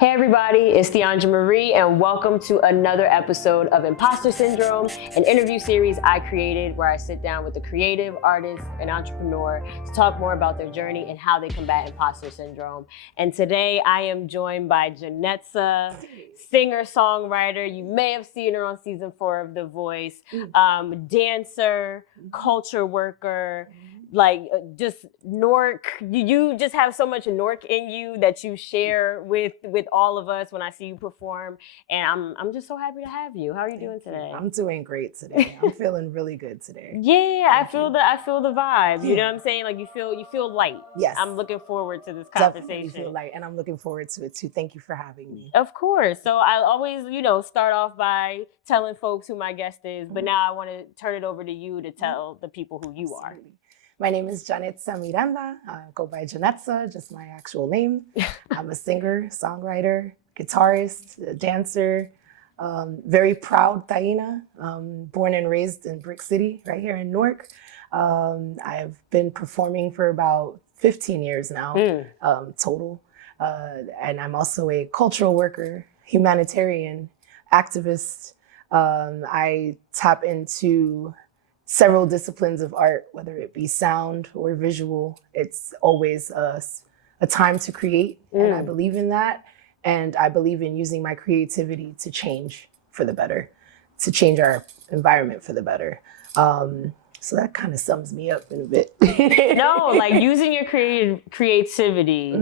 Hey everybody, it's Diandra Marie and welcome to another episode of Imposter Syndrome, an interview series I created where I sit down with a creative artist and entrepreneur to talk more about their journey and how they combat imposter syndrome. And today I am joined by Janetza, singer-songwriter. You may have seen her on season 4 of The Voice, dancer, culture worker, just Nork. You just have so much Nork in you that you share with all of us when I see you perform, and I'm just so happy to have you. How are you doing today? I'm doing great today. I'm feeling really good today. Yeah, I feel the vibe. You know what I'm saying? Like you feel light. Yes. I'm looking forward to this conversation. Definitely feel light, and I'm looking forward to it too. Thank you for having me. Of course. So I always, start off by telling folks who my guest is, but now I want to turn it over to you to tell the people who you are. My name is Janetza Miranda. I go by Janetza, just my actual name. I'm a singer, songwriter, guitarist, a dancer, very proud Taína, born and raised in Brick City, right here in Newark. I've been performing for about 15 years now, total. And I'm also a cultural worker, humanitarian, activist. I tap into several disciplines of art, whether it be sound or visual. It's always a time to create, and I believe in that. And I believe in using my creativity to change for the better, to change our environment for the better. So that kind of sums me up in a bit. No, like using your creativity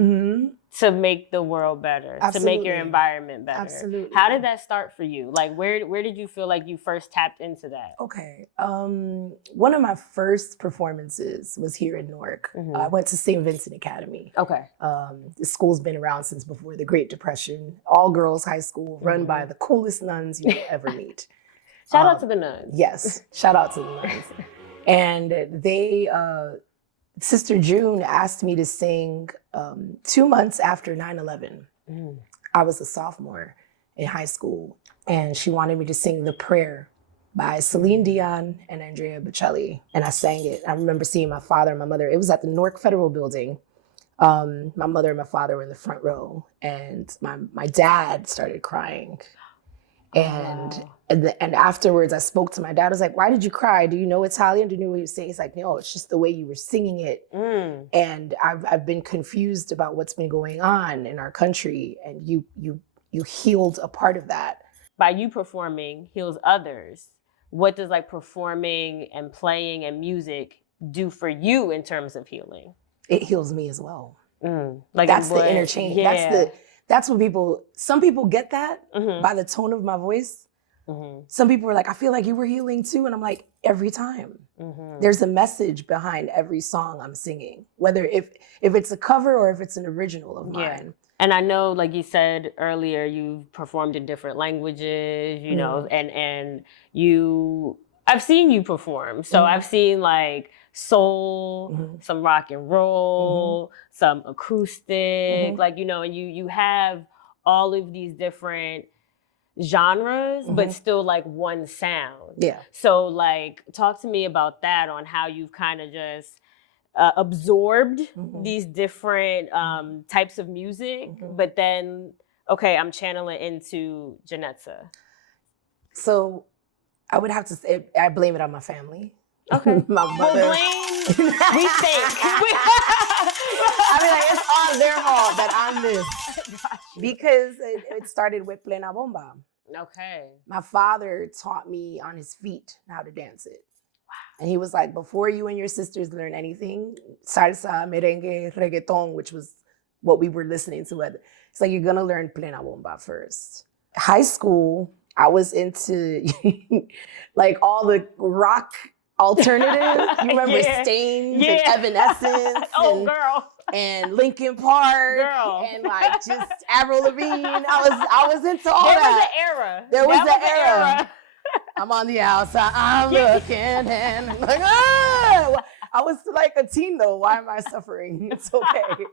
to make the world better, Absolutely. To make your environment better. Absolutely. How did that start for you? Like where did you feel like you first tapped into that? Okay. One of my first performances was here in Newark. I went to St. Vincent Academy. Okay. The school's been around since before the Great Depression. All girls high school run by the coolest nuns you will ever meet. Shout out to the nuns. Yes. Shout out to the nuns. And they, Sister June asked me to sing 2 months after 9/11. I was a sophomore in high school, and she wanted me to sing The Prayer by Celine Dion and Andrea Bocelli. And I sang it. I remember seeing my father and my mother. It was at the Newark Federal Building. My mother and my father were in the front row, and my dad started crying. And afterwards, I spoke to my dad. I was like, "Why did you cry? Do you know Italian? Do you know what he was saying?" He's like, "No, it's just the way you were singing it." And I've been confused about what's been going on in our country, and you healed a part of that. By you performing heals others. What does like performing and playing and music do for you in terms of healing? It heals me as well. Like that's the interchange. Yeah. That's what some people get that by the tone of my voice. Some people are like, "I feel like you were healing too." And I'm like, every time. There's a message behind every song I'm singing, whether if it's a cover or if it's an original of mine. Yeah. And I know, like you said earlier, you've performed in different languages, and I've seen you perform. So I've seen like soul, some rock and roll, some acoustic, and you have all of these different genres, but still like one sound. Yeah. So like, talk to me about that, on how you've kind of just absorbed these different types of music, but then, okay, I'm channeling into Janetza. So I would have to say, I blame it on my family. Okay. My mother. We'll blame, we think. I mean, like, it's all their fault that I'm this. Because it started with Plena Bomba. Okay. My father taught me on his feet how to dance it. Wow. And he was like, before you and your sisters learn anything, salsa, merengue, reggaeton, which was what we were listening to. It's like, you're going to learn Plena Bomba first. High school, I was into like all the rock alternative. You remember Stains and Evanescence? Girl. And Linkin Park, and like just Avril Lavigne. I was into all that. There was an era. I'm on the outside, I'm looking, and I'm like, ah! I was like a teen though. Why am I suffering? It's okay.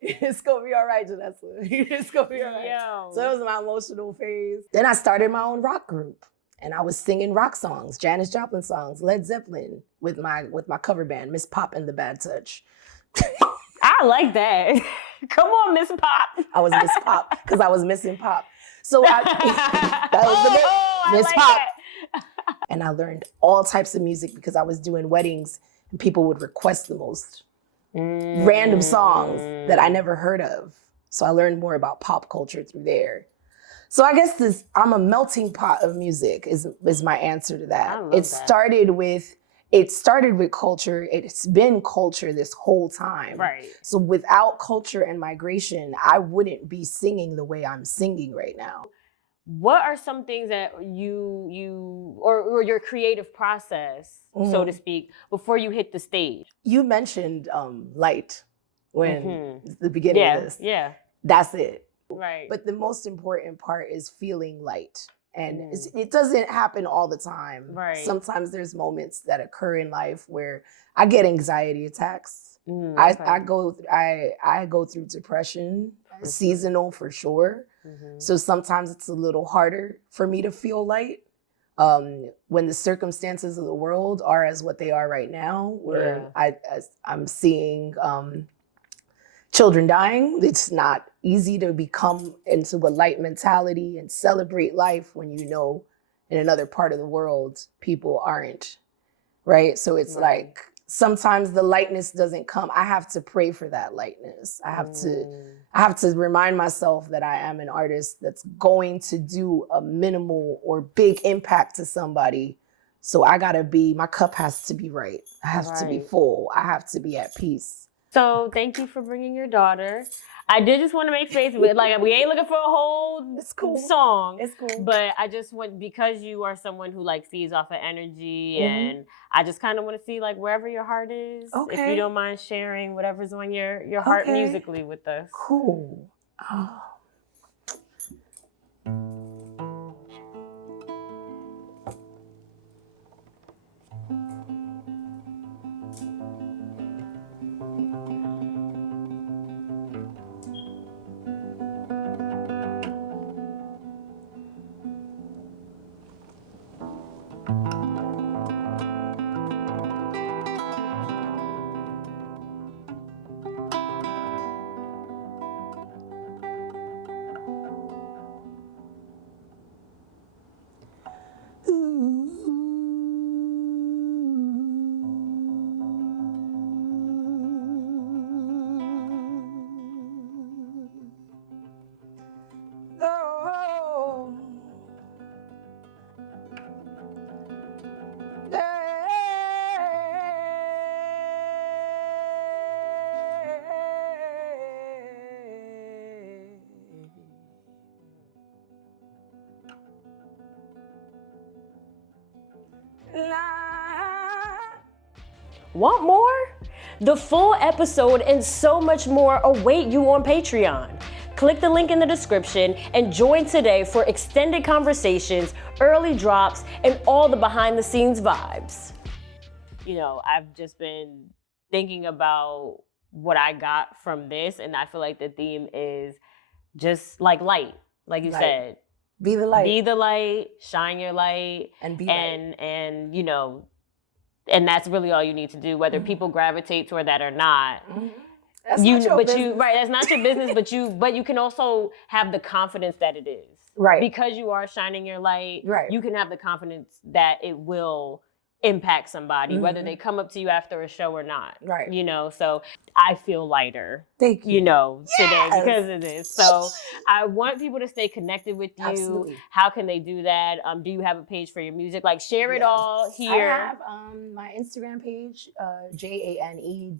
It's gonna be all right, Janetza. It's gonna be all right. Yo. So it was my emotional phase. Then I started my own rock group, and I was singing rock songs, Janis Joplin songs, Led Zeppelin, with my cover band, Miss Pop and the Bad Touch. I like that. Come on, Miss Pop. I was Miss Pop because I was missing Pop. So that was the Miss like Pop. That. And I learned all types of music because I was doing weddings and people would request the most random songs that I never heard of. So I learned more about pop culture through there. So I guess I'm a melting pot of music is my answer to that. It started with culture. It's been culture this whole time. Right. So without culture and migration, I wouldn't be singing the way I'm singing right now. What are some things that or your creative process, so to speak, before you hit the stage? You mentioned light when the beginning of this. Yeah. That's it. Right. But the most important part is feeling light. And it doesn't happen all the time. Right. Sometimes there's moments that occur in life where I get anxiety attacks. I go through depression, seasonal for sure. So sometimes it's a little harder for me to feel light when the circumstances of the world are as what they are right now, where I'm seeing children dying. It's not easy to become into a light mentality and celebrate life when you know in another part of the world people aren't, right? So it's like sometimes the lightness doesn't come. I have to pray for that lightness. I have to remind myself that I am an artist that's going to do a minimal or big impact to somebody. So my cup has to be right. I have to be full. I have to be at peace. So thank you for bringing your daughter. I did just want to make space with, like, we ain't looking for a whole song. It's cool. But I just want, because you are someone who like feeds off of energy, and I just kind of want to see like wherever your heart is. If you don't mind sharing whatever's on your heart musically with us. Cool. Oh. Want more? The full episode and so much more await you on Patreon. Click the link in the description and join today for extended conversations, early drops, and all the behind the scenes vibes. You know, I've just been thinking about what I got from this, and I feel like the theme is just like light, like you said. Be the light. Be the light, shine your light, and be light. And you know, and that's really all you need to do, whether people gravitate toward that or not. That's not your business. That's not your business, but you can also have the confidence that it is. Right. Because you are shining your light, right. You can have the confidence that it will impact somebody, whether they come up to you after a show or not. Right. You know, so I feel lighter. Thank you. You know, today because of this. So I want people to stay connected with you. Absolutely. How can they do that? Do you have a page for your music? Like, share it all here. I have my Instagram page, jane.tza.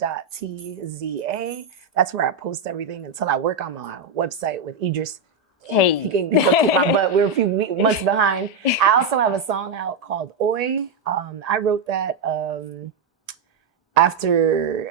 That's where I post everything until I work on my website with Idris. Hey. He can kick my butt. We're a few months behind. I also have a song out called Oi. I wrote that after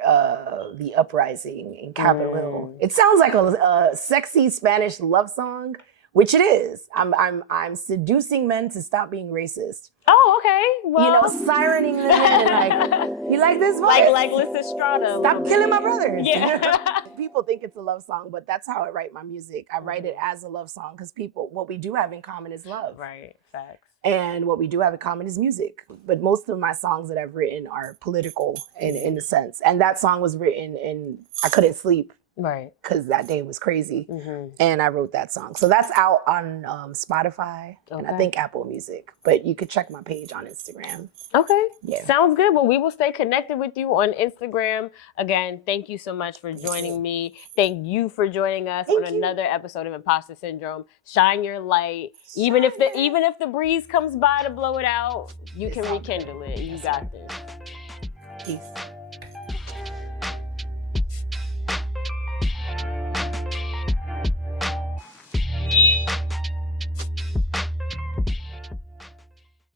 the uprising in Capitol Hill. It sounds like a sexy Spanish love song, which it is. I'm seducing men to stop being racist. Oh, okay. Well, you know, sirening them and like, you like this voice? Like Lysistrata. Stop killing my brothers. Yeah. People think it's a love song, but that's how I write my music. I write it as a love song because what we do have in common is love. Right, facts. And what we do have in common is music. But most of my songs that I've written are political in a sense. And that song was written I couldn't sleep Right. because that day was crazy. Mm-hmm. And I wrote that song. So that's out on Spotify and I Okay. think Apple Music. But you could check my page on Instagram. Okay. Yeah. Sounds good. Well, we will stay connected with you on Instagram. Again, thank you so much for joining me. Thank you for joining us on another episode of Imposter Syndrome. Shine your light. Even if the breeze comes by to blow it out, you can rekindle it. You got this. Peace.